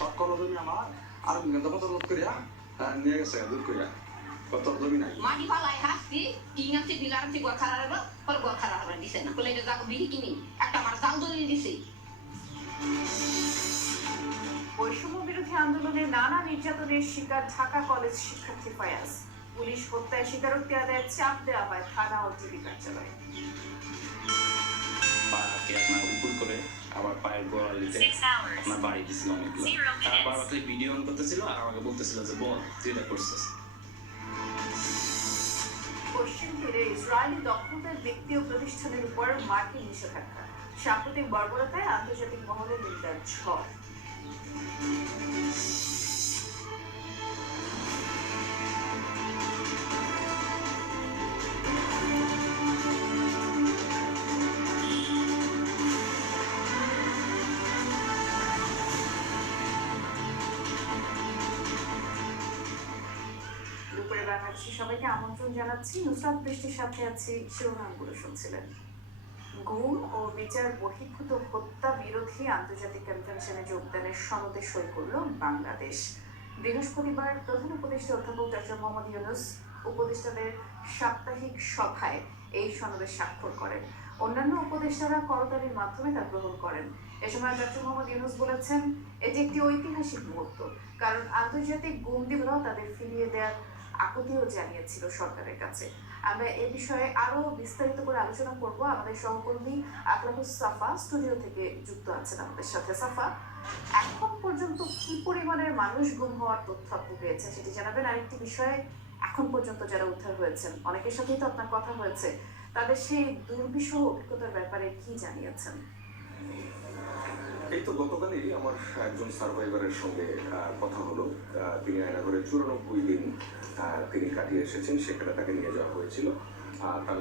সকল জমি আমার আর মত লোক করিয়া নিয়ে গেছে দূর করিয়া কত জমি নাই মাটি ফালাই হাসছি ইংাতে বিলারতে গো খারাপ হলো পর গো খারাপ হলো দিছে না বলে এটা যাক বিহি কিনি একটা আমার জাল দলি দিছে। বৈষম্য বিরোধী আন্দোলনে নানা নির্যাতনের শিকার ঢাকা কলেজ শিক্ষার্থী ফায়াজ। পুলিশ হত্যায় স্বীকারোক্তি আদায়ের চাপ দেওয়া হয় থানা ও জিবি কার্যালয়ে। পাকে আপনার উপর করে আবার পায়ের গোড়ালিতে আপনার বাড়ি দিছিল অনেকগুলো। তারা বারবার ভিডিও অন করতেছিল আর আমাকে বলতেছিল যে বল তুই এটা করছিস। পশ্চিম তীরে ইসরায়েলি দখলদার ব্যক্তি ও প্রতিষ্ঠানের উপর মার্কিন নিষেধাজ্ঞা। সাম্প্রতিক বর্বরতায় আন্তর্জাতিক মহলে নিন্দার ঝড়। দুপুরে বাংলাদেশের সবাইকে আমন্ত্রণ জানাচ্ছি। নুসরাত বৃষ্টির সাথে আছি। শিরোনামগুলো শুনছিলেন। গুম ও বিচার বহির্ভূত হত্যা বিরোধী আন্তর্জাতিক কনভেনশনে যোগদানের সনদে সই করল বাংলাদেশ। বৃহস্পতিবার প্রধান উপদেষ্টা অধ্যাপক ডক্টর মোহাম্মদ ইউনূস উপদেষ্টাদের সাপ্তাহিক সভায় এই সনদে স্বাক্ষর করেন। অন্যান্য উপদেষ্টারা করতালির মাধ্যমে তা গ্রহণ করেন। এ সময় ডক্টর মোহাম্মদ ইউনূস বলেছেন, এটি একটি ঐতিহাসিক মুহূর্ত, কারণ আন্তর্জাতিক গুমদিবরাও তাদের ফিরিয়ে দেওয়ার আকুতিও জানিয়েছিল সরকারের কাছে। আমরা এ বিষয়ে আরো বিস্তারিত করে আলোচনা করব। আমাদের সহকর্মী আকলাকুস সাফা স্টুডিও থেকে যুক্ত আছেন আমাদের সাথে। সাফা, এখন পর্যন্ত কি পরিমাণের মানুষ গুম হওয়ার তথ্য আপনি পেয়েছেন সেটি জানাবেন। আরেকটি বিষয়ে, এখন পর্যন্ত যারা উদ্ধার হয়েছেন অনেকের সাথেই তো আপনার কথা হয়েছে, তাদের সেই দুর্বিষহ অভিজ্ঞতার ব্যাপারে কি জানিয়েছেন? এই তো গতকালই আমার একজন সার্ভাইভারের সঙ্গে কথা হলো। তিনি আয়নাঘরে 94 দিন তিনি কাটিয়ে এসেছেন, সেখানে তাকে নিয়ে যাওয়া হয়েছিল। তার